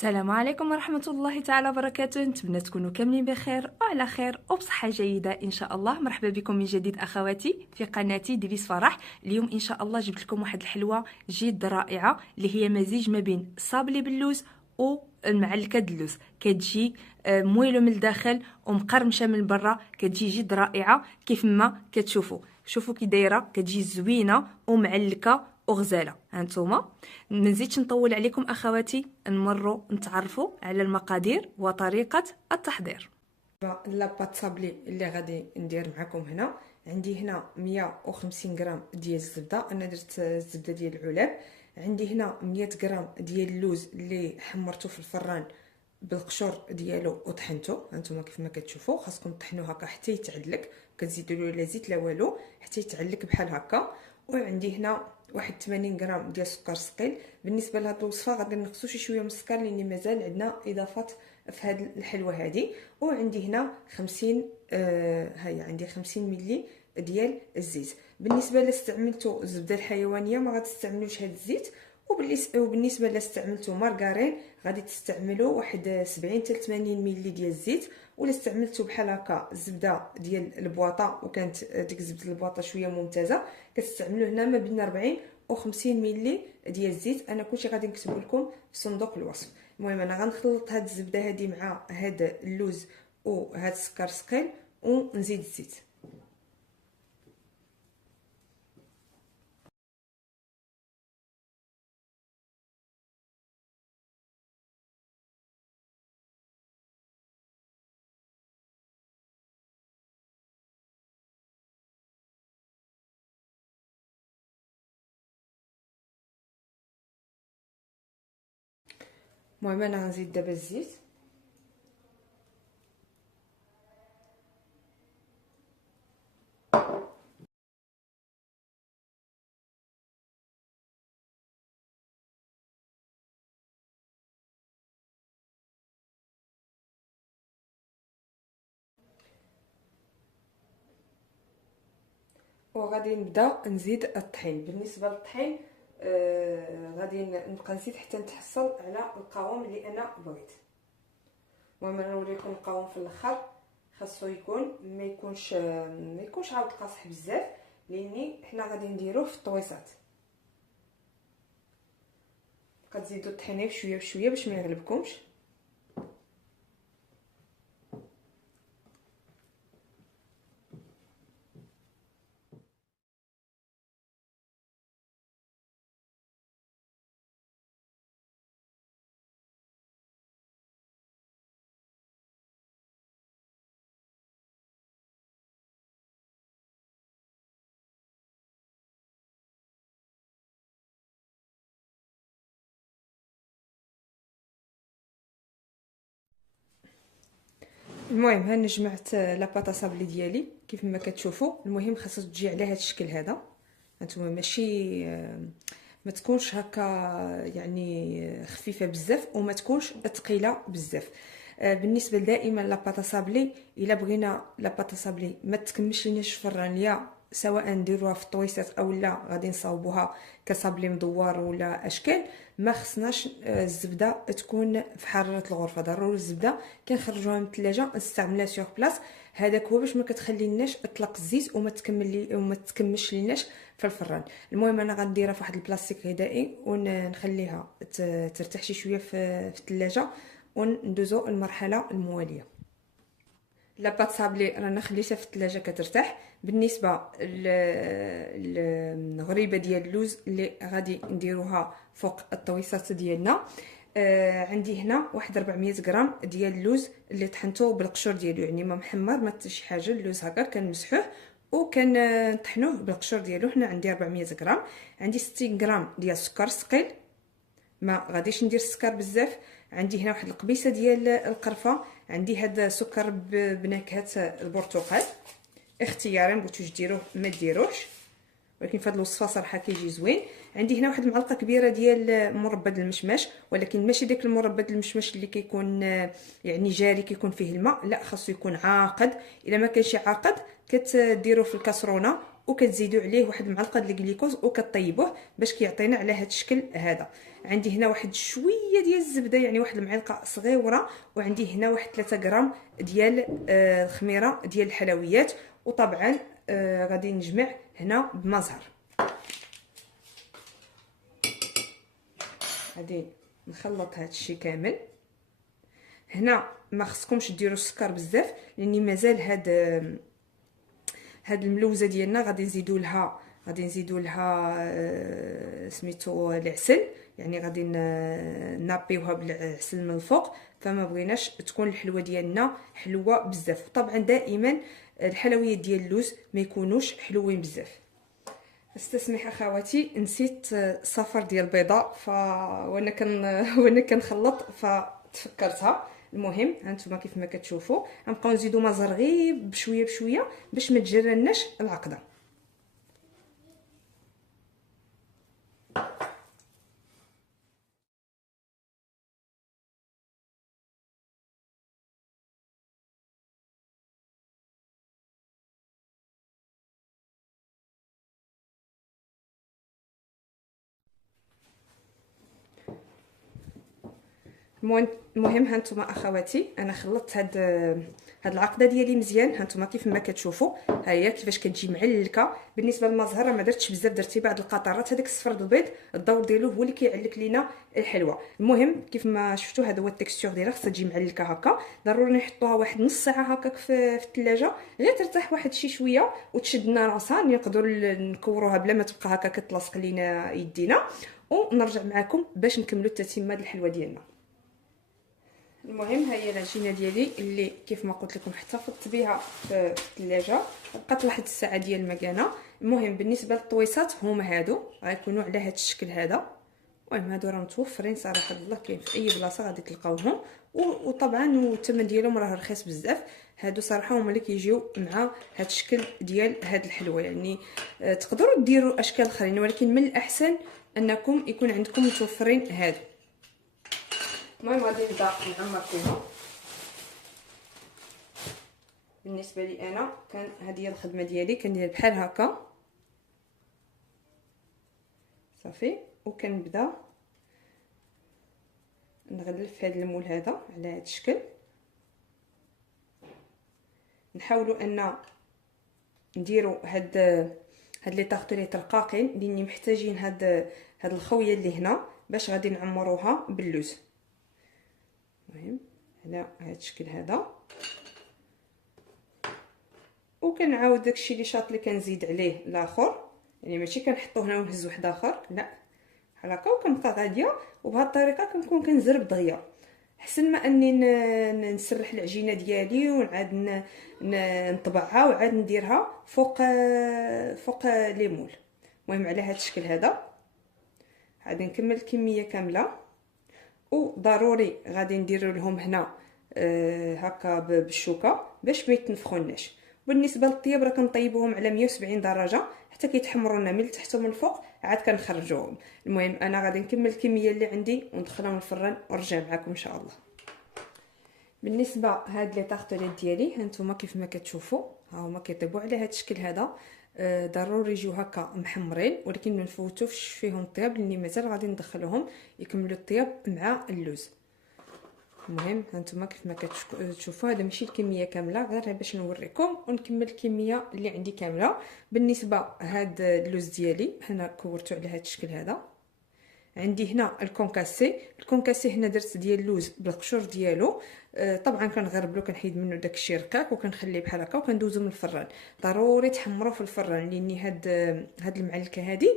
السلام عليكم ورحمة الله تعالى وبركاته. نتمنى تكونوا كاملين بخير وعلى خير وبصحة جيدة إن شاء الله. مرحبا بكم من جديد أخواتي في قناتي ديليس فرح. اليوم إن شاء الله جبت لكم واحد الحلوة جد رائعة اللي هي مزيج ما بين الصابلي باللوز والمعلكة اللوز. كتجي مويلة من الداخل ومقرمشة من برا، كتجي جد رائعة كيف ما كتشوفوا. شوفوا كي دايرة، كتجي زوينة ومعلكة وغزاله. هانتوما ما نزيدش نطول عليكم اخواتي، نمروا نتعرفوا على المقادير وطريقه التحضير. لاباط صابلي اللي غادي ندير معكم هنا، عندي هنا 150 غرام ديال الزبده، انا درت الزبده ديال العلاب. عندي هنا 100 غرام ديال اللوز اللي حمرته في الفران بالقشور ديالو وطحنته. هانتوما كيف ما كتشوفوا خاصكم تطحنوه هكا حتى يتعدلك، كتزيدوا له لا زيت لا والو حتى يتعلك بحال هكا. وعندي هنا واحد 80 غرام ديال السكر ثقيل. بالنسبه لهاد الوصفه غادي نقصوا شي شويه من السكر لان مازال عندنا اضافات في هاد الحلوه هادي. وعندي هنا 50 هيا عندي 50 ملي ديال الزيت. بالنسبه لاستعملتوا الزبده الحيوانيه ما غتستعملوش هاد الزيت، وبالنسبه لاستعملتوا مارغرين غادي تستعملوا واحد 70 حتى 80 ملي ديال الزيت. ولا استعملتوا بحال هكا الزبده ديال البواطه وكانت ديك زبده البواطه شويه ممتازه، كتستعملوا هنا ما بين 40 و 50 ملي ديال الزيت. انا كلشي غادي نكتب لكم في صندوق الوصف. المهم انا غنخلط هاد الزبده هادي مع هاد اللوز وهاد السكر ثقيل ونزيد الزيت. المهم انا غنزيد دابا الزيت. وغادي نبدا نزيد الطحين. بالنسبه للطحين غادي نبقى نزيد حتى نتحصل على القوام اللي انا بغيت. المهم انا نوريكم القوام في الاخر. خاصو يكون ما يكونش عاود قاصح بزاف لاني حنا غادي نديروه في الطويصات. كتزيدوا الطحينه بشويه بشويه باش ما يغلبكمش. المهم ها جمعت لاباطا صابلي ديالي كيف ما كتشوفوا. المهم خاصها تجي على هذا الشكل هذا. هانتوما ماشي ما تكونش هكا يعني خفيفه بزاف وما تكونش ثقيله بزاف. بالنسبه دائما لاباطا صابلي الا بغينا لاباطا صابلي ما تكمش ليناش في الفران، يا سواء نديروها في الطويسات او لا غادي نصاوبوها كصابلي مدور ولا اشكال، ما خصناش الزبده تكون في حراره الغرفه. ضروري الزبده كنخرجوها من الثلاجه نستعملها سيغ بلاص. هذاك هو باش ما كتخليناش اطلق الزيت وما تكملش ليناش في الفران. المهم انا غنديرها في واحد البلاستيك غذائي ونخليها ترتاح شي شويه في الثلاجه وندوزو المرحله المواليه. لاباط صابلي رانا خليتها في الثلاجه كترتاح. بالنسبه للغريبه ديال اللوز اللي غادي نديروها فوق الطويصات ديالنا، عندي هنا واحد 400 غرام ديال اللوز اللي طحنته بالقشور ديالو، يعني ما محمر ما حتى شي حاجه. اللوز هكا كنمسحوه وكنطحنوه بالقشور ديالو. هنا عندي 400 غرام. عندي 60 غرام ديال السكر ثقيل، ما غاديش ندير السكر بزاف. عندي هنا واحد القبيصه ديال القرفه. عندي هذا سكر بنكهه البرتقال، اختياري بغيتوش ديروه ما ديروش، ولكن في هذه الوصفه صراحه كيجي زوين. عندي هنا واحد المعلقه كبيره ديال مربى المشماش، ولكن ماشي داك المربى المشماش اللي كيكون يعني جاري كيكون فيه الماء، لا خاصو يكون عاقد. الا ما كانش عاقد كتديروه في الكاسرونه وكتزيدوا عليه واحد المعلقه ديال الجليكوز وكطيبوه باش كيعطينا على هذا الشكل هذا. عندي هنا واحد شويه شويه ديال الزبده، يعني واحد المعلقه صغيره، وعندي هنا واحد 3 غرام ديال الخميره ديال الحلويات. وطبعا غادي نجمع هنا بما زهر. غادي نخلط هذا الشيء كامل. هنا ما خصكمش ديروا السكر بزاف، لاني مازال هاد الملوزه ديالنا غادي نزيدوا لها سميتو العسل، يعني غادي نابيوها بالعسل من الفوق، فما بغيناش تكون الحلوه ديالنا حلوه بزاف. طبعا دائما الحلويات ديال اللوز ما يكونوش حلوين بزاف. استسمح اخواتي، نسيت صفر ديال البيضه وانا كنخلط فتفكرتها. المهم هانتوما كيف ما كتشوفوا غنبقاو نزيدوا ما زهر غير بشويه بشويه باش ما تجرناش العقده. المهم هانتوما اخواتي، انا خلطت هاد العقده ديالي مزيان. هانتوما كيف ما كتشوفوا ها هي كيفاش كتجي معلكه. بالنسبه للمزهره ما درتش بزاف، درتي بعض القطرات. هذاك الصفر د البيض الدور ديالو هو اللي كيعلك لينا الحلوه. المهم كيف ما شفتوا هذا هو التكستور ديالها، خصها تجي معلكه هكا. ضروري نحطوها واحد نص ساعه هكاك في الثلاجه غير ترتاح واحد شي شويه وتشد لنا راسها، نقدروا نكوروها بلا ما تبقى هكا كتلاصق لينا يدينا. ونرجع معكم باش نكملوا التتمه د الحلوه ديالنا. المهم ها هي العجينه ديالي اللي كيف ما قلت لكم احتفظت بها في الثلاجه، بقات واحد الساعه ديال المكانه. المهم بالنسبه للطويصات هما هادو غيكونوا على هذا الشكل هذا. المهم هادو راه متوفرين صراحه الله، كاين في اي بلاصه غادي تلقاوهم. وطبعا الثمن ديالهم راه رخيص بزاف. هادو صراحه هما اللي كيجيو مع هاد الشكل ديال هاد الحلوه. يعني تقدروا ديروا اشكال اخرين، ولكن من الاحسن انكم يكون عندكم متوفرين هادو. المهم غادي نبدا نعمر فيها. بالنسبه لي انا كان هذه هي الخدمه ديالي، كندير بحال هكا صافي، وكنبدا نغلف هذا المول هذا على هذا الشكل. نحاولوا ان نديروا هاد لي طارطوليط رقاقين لاني محتاجين هاد الخويه اللي هنا باش غادي نعمروها باللوز. المهم على هذا الشكل هذا، وكنعاود داكشي اللي شاط اللي كنزيد عليه الاخر، يعني ماشي كنحطو هنا ونهز واحد اخر، لا بحال هكا. وكنبقى غاديه وبهذه الطريقه كنكون كنزرب دغيا، احسن ما اني نسرح العجينه ديالي ونعاد نطبعها وعاد نديرها فوق لي مول. المهم على هذا الشكل هذا غادي نكمل الكميه كامله. وضروري غادي نديروا لهم هنا هكا بالشوكه باش ما يتنفخوناش. بالنسبه للطياب راه كنطيبوهم على 170 درجه حتى كيتحمروا لنا من التحت ومن الفوق، عاد كنخرجوهم. المهم انا غادي نكمل الكميه اللي عندي وندخلهم الفران ونرجع معكم ان شاء الله. بالنسبه هاد لي طارطوليط ديالي هانتوما كيف ما كتشوفوا ها هما كيطيبوا على هاد الشكل هذا. ضروري يجيو هكا محمرين، ولكن ما نفوتوش فيهم الطياب لاني مازال غادي ندخلهم يكملوا الطياب مع اللوز. المهم هانتوما كيف ما كتشوفوا هذا ماشي الكميه كامله، غير باش نوريكم ونكمل الكميه اللي عندي كامله. بالنسبه هاد اللوز ديالي هنا كورته على هذا الشكل هذا. عندي هنا الكونكاسي هنا درت ديال اللوز بالقشور ديالو. طبعا كنغربلو كنحيد منه داكشي ركاك وكنخليه بحال هكا وكندوزو من الفران. ضروري تحمروا في الفران لاني هاد المعلكه هادي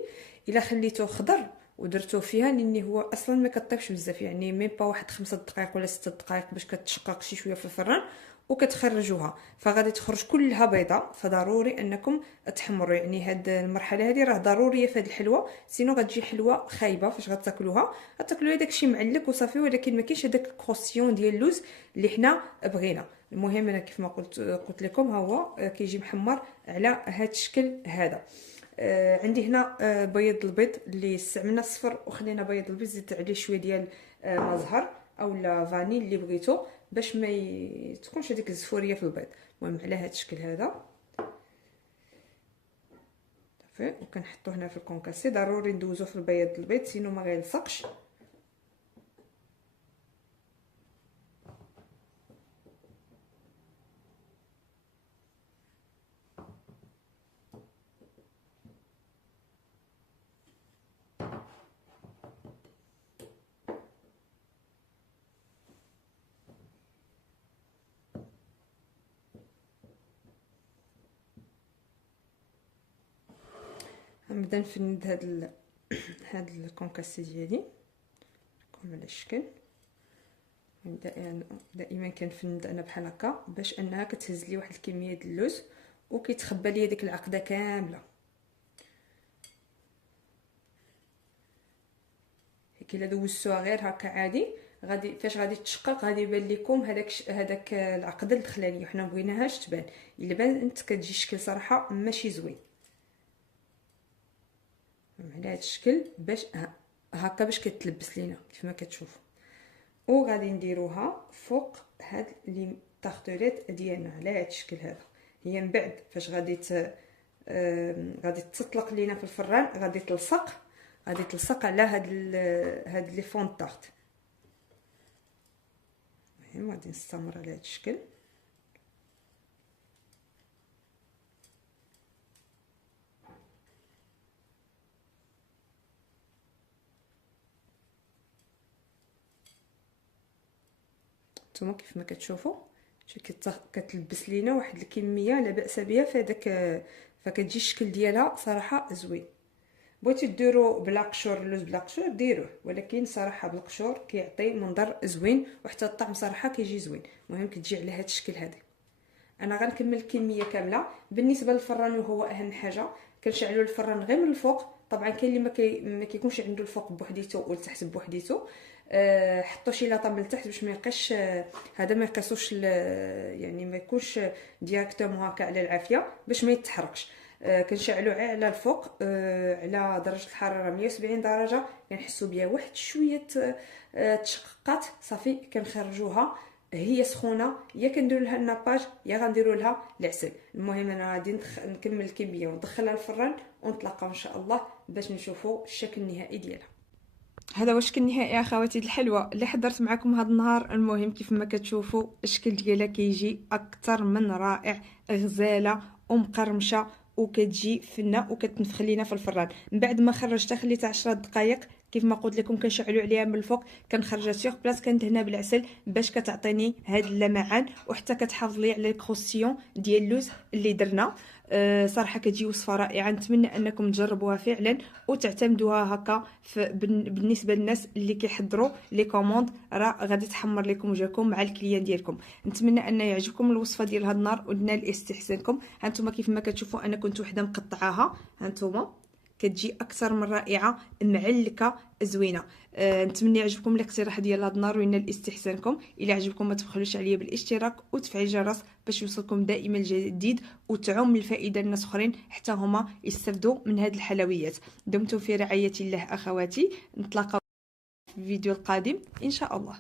الا خليتوه خضر ودرتو فيها لاني هو اصلا ما كطيبش بزاف، يعني ميم با واحد 5 دقائق ولا 6 دقائق باش كتشقق شي شويه في الفران وكتخرجوها، فغادي تخرج كلها بيضاء. فضروري انكم تحمروا، يعني هاد المرحله هذه راه ضروريه في هاد الحلوه، سينو غتجي حلوه خايبه فاش غتاكلوها. غتاكلوا داكشي معلك وصافي، ولكن ما كاينش هذاك الكروسيون ديال اللوز اللي حنا بغينا. المهم انا كيف ما قلت لكم ها هو كيجي محمر على هاد الشكل هذا. عندي هنا بيض البيض اللي استعملنا الصفر وخلينا بيض البيض، زدت عليه شويه ديال ما زهر اولا فاني اللي بغيتو باش ما تكونش هذيك الزفوريه في البيض. المهم على هذا الشكل هذا صافي، وكنحطو هنا في الكونكاسي. ضروري ندوزو في البيض سينو ما غيلصقش. غنبدا نفند هاد الكونكاس ديالي على الشكل. دائما كنفند انا بحال هكا باش انها كتهز لي واحد الكميه ديال اللوز وكيتخبى لي ديك العقده كامله. كي الا دوزتوها غير هكا عادي غادي فاش غادي تشقق غادي يبان لكم هذاك العقده اللي دخله لي، وحنا مبغيناهاش تبان. الا بانت كتجي الشكل صراحه ماشي زوين على هذا الشكل باش هكا باش كتلبس لينا كيف ما كتشوفوا. وغادي نديروها فوق هاد لي طارطوليت ديالنا على هذا الشكل هذا. هي من بعد فاش غادي تطلق لينا في الفران غادي تلصق على هاد لي فون طارت. المهم غادي نستمر على هذا الشكل. نتوما كيف ما كتشوفوا كتلبس لينا واحد الكميه لا باس بها في هذاك، فكتجي الشكل ديالها صراحه زوين. بغيتو ديروا بلا قشور، اللوز بلا قشور ديروه، ولكن صراحه بالقشور كيعطي منظر زوين وحتى الطعم صراحه كيجي زوين. المهم كتجي على هذا الشكل هذا. انا غنكمل الكميه كامله. بالنسبه للفران وهو اهم حاجه، كنشعلوا الفران غير من الفوق. طبعا كاين اللي ما كيكونش عنده الفوق بوحديته والتحت بوحديته، حطوا شي لاطه من التحت باش ما يبقاش هذا ما يقصوش يعني ما يكونش ديريكتومون هكا على العافيه باش ما يتحرقش. كنشعلوا على الفوق على درجه الحراره 170 درجه، كنحسوا بها واحد شويه تشققات صافي كنخرجوها هي سخونه، يا كنديروا لها الناباج يا غنديروا لها العسل. المهم انا غادي نكمل الكميه وندخلها الفران ونتلاقاو ان شاء الله باش نشوفوا الشكل النهائي ديالها. هذا هو الشكل النهائي اخواتي الحلوه اللي حضرت معكم هذا النهار. المهم كيف ما كتشوفوا الشكل ديالها كيجي اكثر من رائع، غزاله ومقرمشه وكتجي فنه وكتنفخ لينا في الفران. من بعد ما خرجتها خليتها 10 دقائق كيف ما قلت لكم كنشعلوا عليها من الفوق، كنخرجها سيغ بلاص كندهنها بالعسل باش كتعطيني هاد اللمعان وحتى كتحافظ لي على الكروسيون ديال اللوز اللي درنا. صراحه كتجي وصفه رائعه، نتمنى انكم تجربوها فعلا وتعتمدوها هكا. بالنسبه للناس اللي كيحضروا لي كوموند راه غادي تحمر لكم وجهكم مع الكليان ديالكم. نتمنى ان يعجبكم الوصفه ديال هذا النهار ونال استحسانكم. هانتوما كيف ما كتشوفوا انا كنت وحده مقطعاها، هانتوما كتجي اكثر من رائعه معلكه زوينه. نتمنى يعجبكم الاقتراح ديال هذا النهار وينال استحسانكم. الا عجبكم ما تبخلوش عليا بالاشتراك وتفعيل الجرس باش يوصلكم دائما الجديد وتعم الفائده للناس اخرين حتى هما يستفدوا من هذه الحلويات. دمتم في رعايه الله اخواتي، نتلاقاو في الفيديو القادم ان شاء الله.